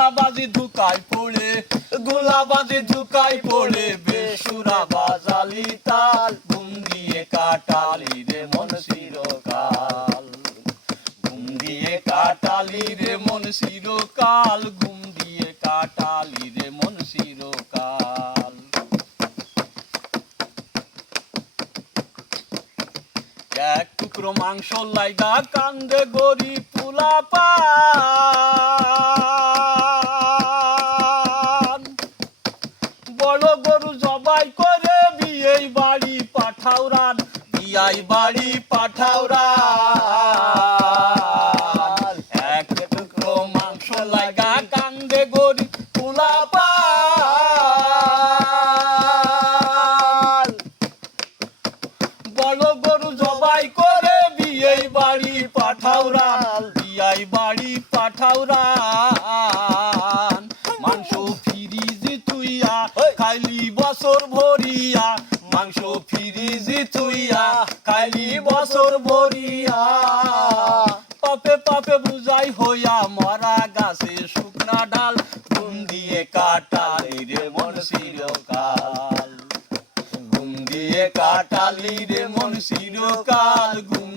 গোলাবাজি ধুকায় পড়ে, গোলাবাজি ধুকায় পড়ে বেসুরা বাজালি তাল, ঘুম দিয়ে কাটালি রে মন চিরকাল, ঘুম দিয়ে কাটালি রে মন চিরকাল, ঘুম দিয়ে কাটালি রে মন চিরকাল। এক টুকরো মাংস লাইগা কান্দে গরিব পোলাপান, বড় গরু জবাই করে বিয়েই বাড়ি পাঠাওরান, বিয়াই বাড়ি পাঠাওরান। এক টুকরো মাংস লাইগা কান্দে গরিব পোলাপান, বড় গরু জবাই করে বিয়েই বাড়ি পাঠাওরান, বিয়াই বাড়ি পাঠাওরান। মাংস ফ্রিজে তুইয়া খাইলি বছর ভরিয়া, মাংস ফ্রিজে তুইয়া খাইলি বছর ভরিয়া, পাপে পাপে বুঝাই হইয়া মরা গাছে শুকনা ডাল, ঘুম দিয়ে কাটালি রে মন চিরকাল, ঘুম দিয়ে কাটালি রে মন চিরকাল, ঘুম